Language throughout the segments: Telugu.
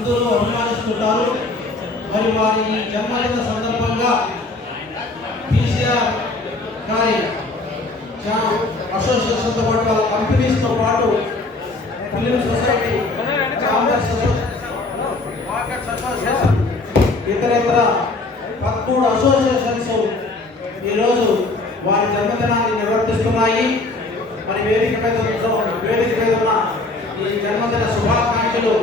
అందరూ అభిమానిస్తుంటారు. మరి వారి జన్మదిన సందర్భంగా పీసీఆర్ గారి అసోసియేషన్తో పాటు వాళ్ళ కంపెనీస్తో పాటు ఫిలిం సొసైటీ, చాంబర్స్ అసోసియేషన్, ఇతర 13 అసోసియేషన్స్ ఈరోజు వారి జన్మదినాన్ని నిర్వర్తిస్తున్నాయి. మరి వేదిక మీద ఉన్న ఈ జన్మదిన శుభాకాంక్షలు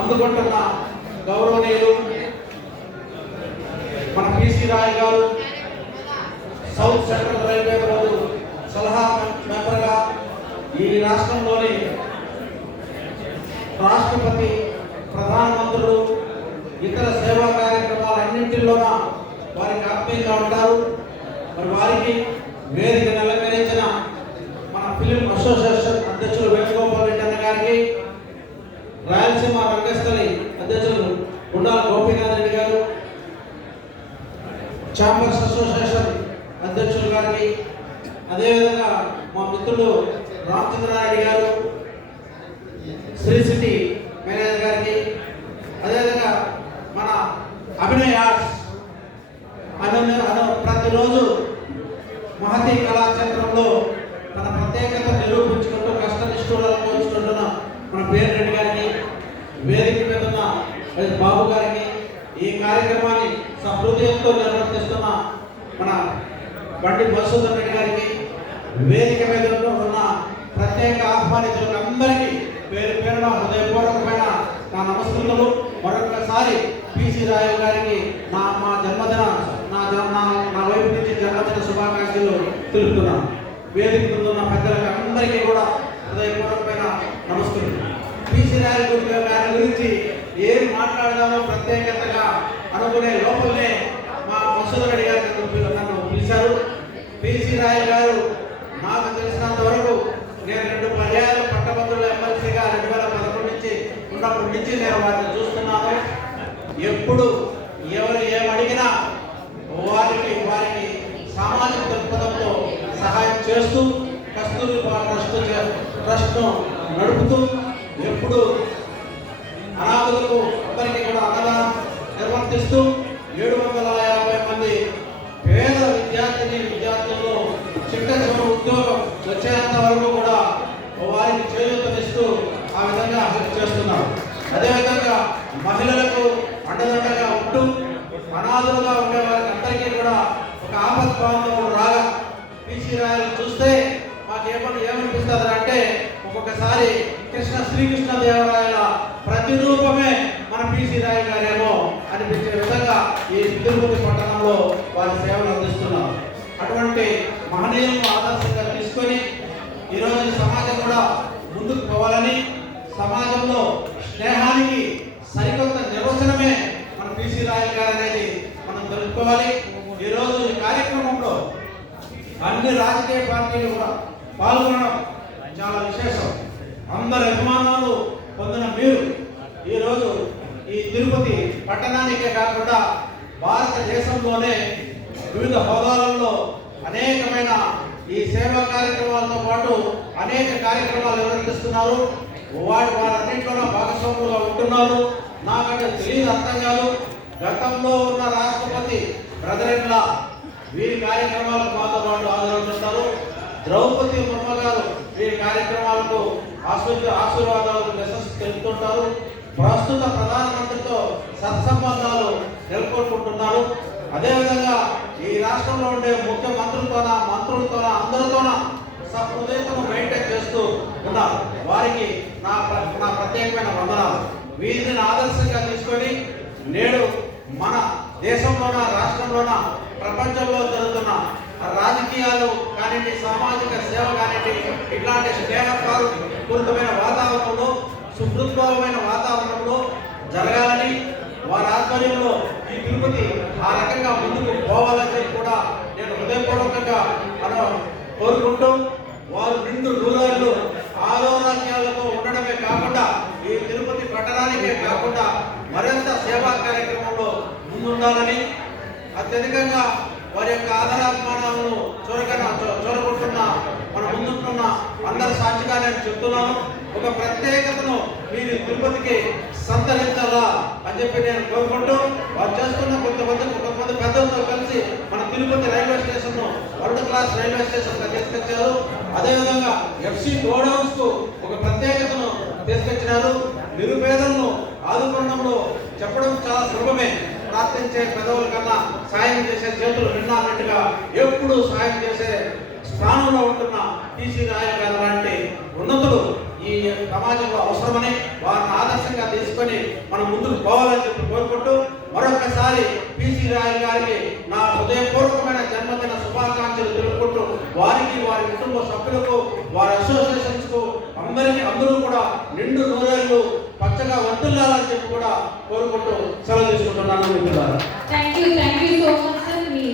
అందుకుంటున్న గౌరవనీయులు మన పిసి రాయ్ గారు, సౌత్ సెంట్రల్ రైల్వే బోర్డు సలహా మెంబర్గా, ఈ రాష్ట్రంలోని రాష్ట్రపతి, ప్రధానమంత్రులు, ఇతర సేవా కార్యక్రమాలన్నింటిలోన వారికి ఆత్మీయంగా ఉంటారు. మరి వారికి వేదిక అలంకరించిన మన ఫిలిం అసోసియేషన్ అధ్యక్షులు వేణుగోపాల్ రెడ్డి అన్న గారికి, రాయలసీమ రంగస్థలి అధ్యక్షులు గుండాల గోపీనాథ్ రెడ్డి గారు, చాంబర్స్ అసోసియేషన్ అధ్యక్షులు గారికి, అదేవిధంగా మా మిత్రులు రామచంద్రారెడ్డి గారు, శ్రీ సిటీ మేనేజర్ గారికి, అదేవిధంగా మన అభినయ్ ఆర్ట్స్ ప్రతిరోజు మహతి కళాక్షేత్రంలో తన ప్రత్యేకత నిరూపించుకుంటూ కష్టనిష్ఠులను పోల్చుకుంటున్న మన పేరు రెడ్డి గారికి, వేదిక మీద ఉన్న బాబు గారికి, ఈ కార్యక్రమాన్ని సహృదయంతో నిర్వర్తిస్తున్న మన బండి మధుసూదన్ రెడ్డి గారికి, వేదిక మీద ఉన్న ప్రత్యేక ఆహ్వానితులకు అందరికీ పేరు పేరున హృదయపూర్వకమైన నా నమస్కృతులు. మరొకసారి పిసి రాయల్ గారికి మా జన్మదిన నా వైపు నుంచి జన్మదిన శుభాకాంక్షలు తెలుపుతున్నాను. వేదిక ఉన్న పెద్దలకు అందరికీ కూడా హృదయపూర్వకమైన నమస్కృతులు. పిసి రాయల్ గారి గురించి ఏం మాట్లాడదామో ప్రత్యేకతగా అనుకునే లోపలనే మా మధుసూదన్ రెడ్డి గారు నన్ను పిలిచారు. పిసి రాయల్ గారు నాకు తెలిసినంత వరకు నేను 2 పర్యాయాలు పట్టభద్రుల ఎమ్మెల్సీగా 2011 నుంచి ఉన్నప్పటి నుంచి నేను వారిని చూస్తున్నాను. ఎప్పుడు ఎవరు ఏమడిగినా వారికి సామాజిక దృక్పథంతో సహాయం చేస్తూ కస్తూరిబా ట్రస్ట్ను నడుపుతూ ఎప్పుడు అనాథులకు అందరికీ కూడా అన్నదానం నిర్వర్తిస్తూ 750 మంది పేద విద్యార్థుల్లో చిట్ట ఉద్యోగం వచ్చేంత వరకు కూడా వారికి చేయూతనిస్తూ ఆ విధంగా హెల్ప్ చేస్తున్నారు. అదేవిధంగా మహిళలకు అండదండగా ఉంటూ అనాథులుగా ఉండే వారికి అందరికీ కూడా ఒక ఆపద్బాంధవుడు రాగా పిసి రాయలు చూస్తే మాకు ఏమనిపిస్తుంది అంటే ఒక్కొక్కసారి శ్రీకృష్ణదేవరాయల ప్రతిరూపమే మన పిసి రాయ్ గారేమో అనిపించే విధంగా ఈ తిరుపతి పట్టణంలో వారి సేవలు అందిస్తున్నారు. అటువంటి మహనీయులను ఆదర్శంగా తీసుకొని ఈరోజు సమాజం కూడా ముందుకు పోవాలని, సమాజంలో స్నేహానికి సరికొత్త నిర్వచనమే మన పిసి రాయల్ గారు అనేది మనం తెలుసుకోవాలి. ఈరోజు ఈ కార్యక్రమంలో అన్ని రాజకీయ పార్టీలు కూడా పాల్గొనడం చాలా విశేషం. అందరి అభిమానాలు పొందిన మీరు ఈరోజు ఈ తిరుపతి పట్టణానికే కాకుండా భారతదేశంలోనే వివిధ హోదాలలో అనేకమైన ఈ సేవా కార్యక్రమాలతో పాటు అనేక కార్యక్రమాలు నిర్వహిస్తున్నారు. వారన్నింటిలో భాగస్వాములుగా ఉంటున్నారు. నాకంటే తెలియదు, అర్థం కాదు. గతంలో ఉన్న రాష్ట్రపతి బ్రదరెడ్ల వీరి కార్యక్రమాలకు మాతో పాటు హాజరవుతుంటారు. ద్రౌపది ముర్ము గారు వీరి కార్యక్రమాలకు ఆశీర్వాదాలు తెలుపుతుంటారు. ప్రస్తుత ప్రధానమంత్రితో సత్సంబంధాలు నెలకొల్పుకుంటున్నారు. అదేవిధంగా ఈ రాష్ట్రంలో ఉండే ముఖ్యమంత్రులతోన మంత్రులతోన అందరితోన సహృదయతను మెయింటైన్ చేస్తూ ఉన్నారు. వారికి నా ప్రత్యేకమైన వందనాలు. వీరిని ఆదర్శంగా తీసుకొని నేడు మన దేశంలోన, రాష్ట్రంలోన, ప్రపంచంలో జరుగుతున్న రాజకీయాలు కానివ్వండి, సామాజిక సేవ కానివ్వండి, ఇట్లాంటి స్నేహపూరితమైన వాతావరణంలో, సుహృద్భావమైన వాతావరణంలో జరగాలని వారి ఆధ్వర్యంలో ఈ తిరుపతి ఆ రకంగా ముందుకు పోవాలని కూడా నేను హృదయపూర్వకంగా కోరుకుంటూ, వారు నిండు నూరేళ్లు ఆరోగ్యాలతో ఉండడమే కాకుండా ఈ తిరుపతి పట్టణానికే కాకుండా మరింత సేవా కార్యక్రమంలో ముందుండాలని, అత్యధికంగా వారి యొక్క ఆధారాభిమానాలను చూరగొట్టున్న మన ముందుంటున్న అందరి సాక్షిగా నేను చెప్తున్నాను. ఒక ప్రత్యేకతను మీరు తిరుపతికి సంతరించాలా అని చెప్పి నేను కోరుకుంటూ వారు చేస్తున్న కొంతమంది పెద్దలతో కలిసి మన Tirupati railway station world class railway station తీసుకొచ్చారు. అదేవిధంగా ఎఫ్సి గోడౌన్స్ కు ఒక ప్రత్యేకతను తీసుకొచ్చినారు. నిరుపేదలను ఆదుకోవడంలో చెప్పడం చాలా సులభమే. ప్రార్థించే పెదవుల కన్నా సాయం చేసే చేతులు నిన్నట్టుగా ఎప్పుడు సాయం చేసే స్థానంలో ఉంటున్న టీసీ రాయల్ గారు లాంటి ఉన్నతులు ఈ సమాజంలో అవసరమని వారిని ఆదర్శంగా తీసుకొని మనం ముందుకు పోవాలని చెప్పి కోరుకుంటూ మరొకసారి పిసి రాయల్ గారికి నా హృదయపూర్వకమైన జన్మదిన శుభాకాంక్షలు తెలుపుకుంటూ వారికి, వారి కుటుంబ సభ్యులకు, వారి అసోసియేషన్స్ కు అందరూ కూడా నిండు నూరేళ్లు పచ్చగా వర్ధిల్లాలని చెప్పి కూడా కోరుకుంటూ సెలవు తీసుకుంటున్నాను. Thank you so much sir. Me